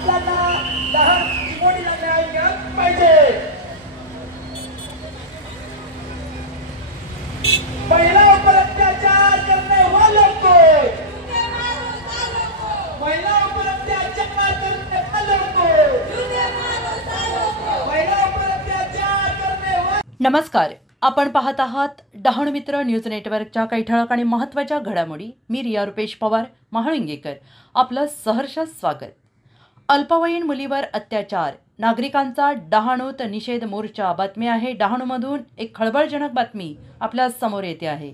आपल्याला लहान चिमोडी लागल्या ऐकत पाहिजे। महिलांवर अत्याचार करने वालों को, महिलांवर अत्याचार करने वालों को, महिलांवर अत्याचार करने वालों। नमस्कार, आपण पाहत आहात डहाणू मित्र न्यूज नेटवर्कच्या काही ठळक आणि महत्त्वाच्या घडामोडी। मी रिया रुपेश पवार महाळुंगेकर आपलं सहर्ष स्वागत। अल्पवयीन मुलीवर अत्याचार, नागरिकांचा डहाणूत निषेध मोर्चा। बातमी आहे डहाणूमधून एक खळबळजनक बातमी आपल्या समोर येते आहे।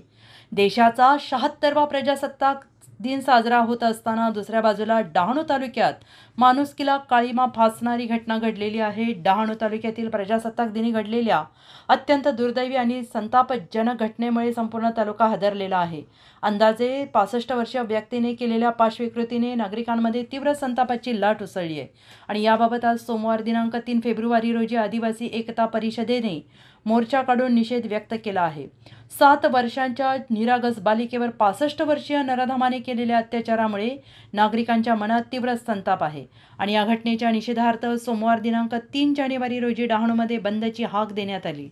देशाचा 76वा प्रजासत्ताक दिन साजरा होत असताना दुसऱ्या बाजूला डहाणू तालुक्यात माणुसकीला काळीमा फासणारी घटना घडलेली आहे। डहाणू तालुक्यातील प्रजासत्ताक दिनी घडलेल्या अत्यंत दुर्दैवी आणि संतापजनक घटनेमुळे संपूर्ण तालुका हादरलेला आहे। अंदाजे 65 वर्षीय व्यक्तीने केलेल्या पाशविकृतीने नागरिकांमध्ये तीव्र संतापाची लाट उसळली आहे आणि याबाबत आज सोमवार दिनांक 3 फेब्रुवारी रोजी आदिवासी एकता परिषदेने मोर्चा काढून निषेध व्यक्त केला आहे। 7 वर्षांच्या निरागस बालिकेवर 65 वर्षीय नराधमाने केलेल्या अत्याचारामुळे नागरिकांच्या मनात तीव्र संताप आहे आणि या घटनेच्या निषेधार्थ सोमवार दिनांक 3 जानेवारी रोजी डहाणूमध्ये बंदची हाक देण्यात आली।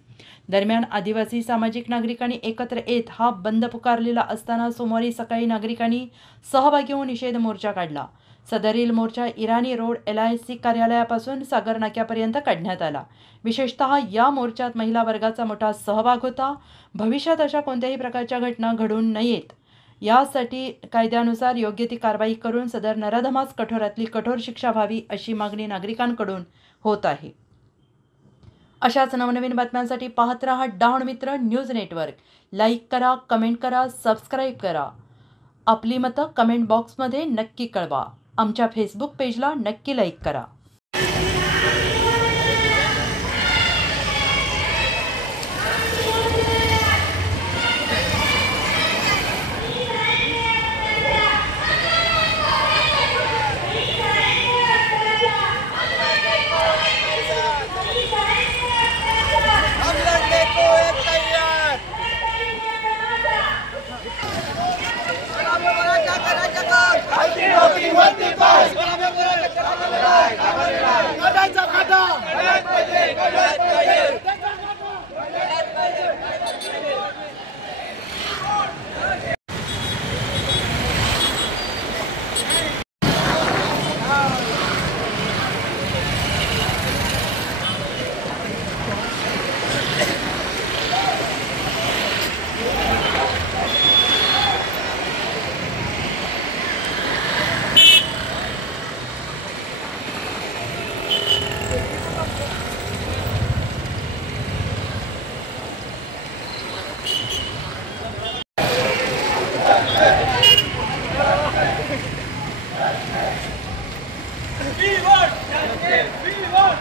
दरम्यान आदिवासी सामाजिक नागरिकांनी एकत्र येत हा बंद पुकारलेला असताना सोमवारी सकाळी नागरिकांनी सहभागी होऊन निषेध मोर्चा काढला। सदरील मोर्चा इराणी रोड LIC कार्यालयापासून सागर नाक्यापर्यंत काढण्यात आला। विशेषतः या मोर्चात महिला वर्गाचा मोठा सहभाग होता। भविष्यात अशा कोणत्याही प्रकारच्या घटना घडून नयेत यासाठी कायद्यानुसार योग्य ती कारवाई करून सदर नराधमास कठोरातली कठोर शिक्षा व्हावी अशी मागणी नागरिकांकडून होत आहे। अशाच नवनवीन बातम्यांसाठी पाहत रहा डहाणू मित्र न्यूज नेटवर्क। लाईक करा, कमेंट करा, सबस्क्राईब करा। आपली मतं कमेंट बॉक्समध्ये नक्की कळवा। आमच्या फेसबुक पेजला नक्की लाईक करा। We want